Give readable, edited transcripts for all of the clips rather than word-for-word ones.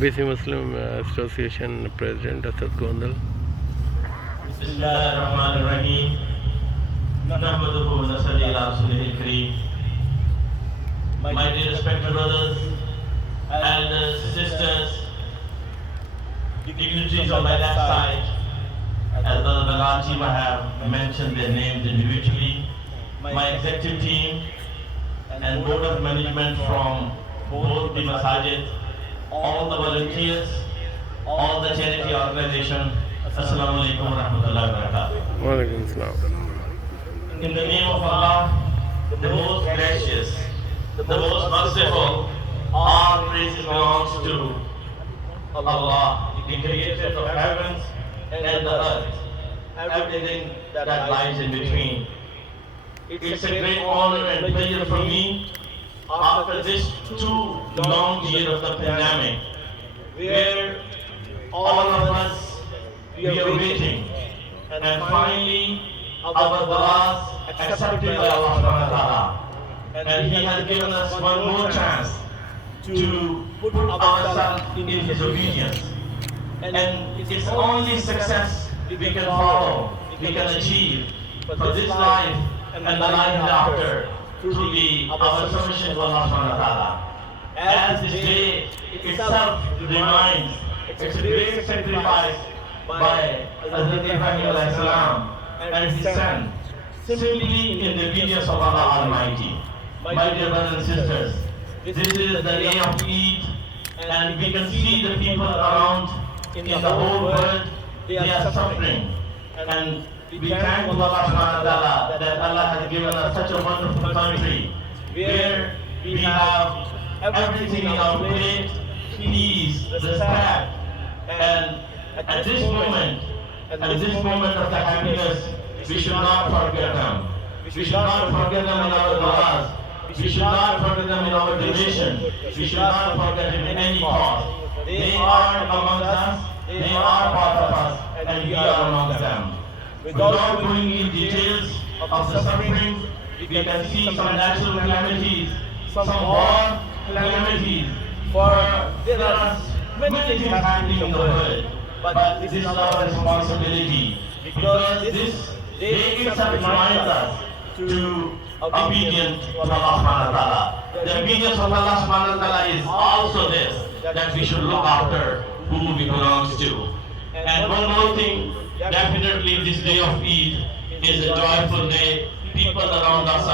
BC Muslim Association President Asad Gondal. Bismillahirrahmanirrahim. Nahmaduhu wa nasalli ala rasulihil kareem. My dear respected brothers, elders, sisters, dignitaries on my left side, as well as the large team, I have mentioned their names individually. My executive team and board of management from both the masajid, all the volunteers, all the charity organizations. Assalamu alaikum wa rahmatullahi wa barakatuh. Wa alaikum assalam. In the name of Allah, the most gracious, the most merciful, all praises belongs to Allah, the creator of heavens and the earth, everything that lies in between. It's a great honor and pleasure for me after this 2 long years of the pandemic, where all of us we are waiting, and finally our du'as accepted by Allah subhanahu wa ta'ala, and He has given us one more chance to put ourselves in His obedience, and it's only success we can follow, we can achieve for this life and the life hereafter through our submission to Allah subhanahu wa ta'ala. As this day itself reminds, it's a great sacrifice by Hazrat Ibrahim alayhi salam and his son, simply in the obedience of Allah Almighty. My dear brothers and sisters, this is the day of Eid, and we can see the people around in the whole world, they are suffering. And we thank Allah subhanahu wa ta'ala that Allah has given us such a wonderful country where we have everything in our plate, peace, respect, and at this moment of the happiness, we should not forget them. We should not forget them in our du'as. We should not forget them in our donation. We should not forget them in any cause. They are among us, they are part of us, and we are among them. Without going in details of the suffering, we can see some natural calamities, some war calamities, for there are many things happening in the world. But this is our responsibility, because this day itself reminds us to obedient to Allah subhanahu wa ta'ala. The obedience of Allah subhanahu wa ta'ala is also this, that we should look after who we belong to. And one more thing, definitely this day of Eid is a joyful day. People around us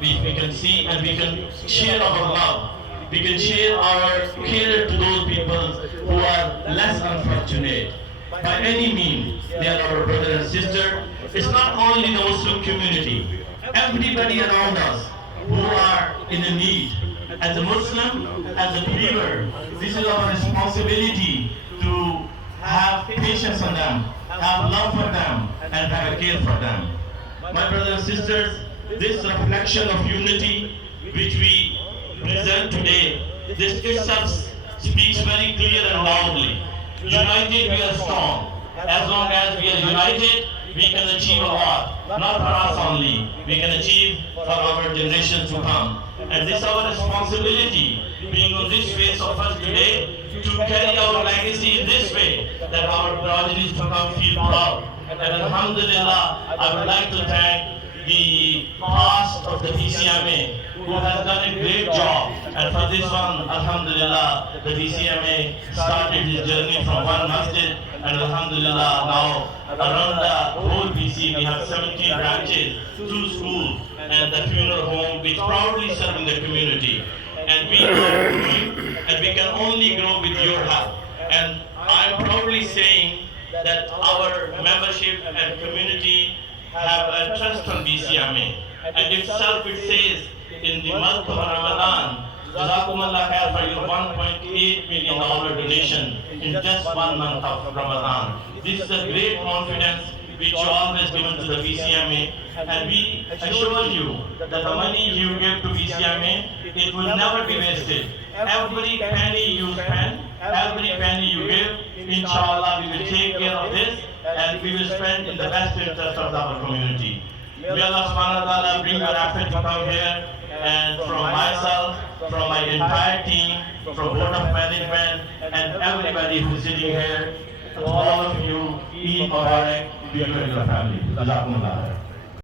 we can see and we can share our love. We can share our care to those people who are less unfortunate. By any means, they are our brother and sister. It's not only the Muslim community. Everybody around us who are in a need. As a Muslim, as a believer, this is our responsibility to have patience on them, have love for them, and have a care for them. My brothers and sisters, this reflection of unity which we present today, this itself speaks very clear and loudly. United we are strong. As long as we are united, we can achieve a lot. Not for us only, we can achieve for our generations to come. And this is our responsibility, being on this face of us today, to carry our legacy in this way, that our progenies to come feel proud. And Alhamdulillah, I would like to thank the past of the BCMA, who has done a great job. And for this one, Alhamdulillah, the BCMA started his journey from one masjid, and Alhamdulillah, now around the whole BC, we have 17 branches, 2 schools, and the funeral home, which proudly serving the community. And we are growing, and we can only grow with your help. And I'm proudly saying that our membership and community have a trust on BCMA. And itself it says in the month of Ramadan, Jazakumullah khair for your $1.8 million donation in just 1 month of Ramadan. This is a great confidence which you always given to the BCMA, and we assure you that the money you give to BCMA, it will never be wasted. Every penny you spend, every penny you give, inshallah we will take care of this, and we will spend in the best interest of our community. May Allah subhanahu wa ta'ala bring your effort to come here And from myself, from my entire team, from Board of Management, and everybody who's sitting here, to all of you, Eid Mubarak to you and your family. Jazakumullah.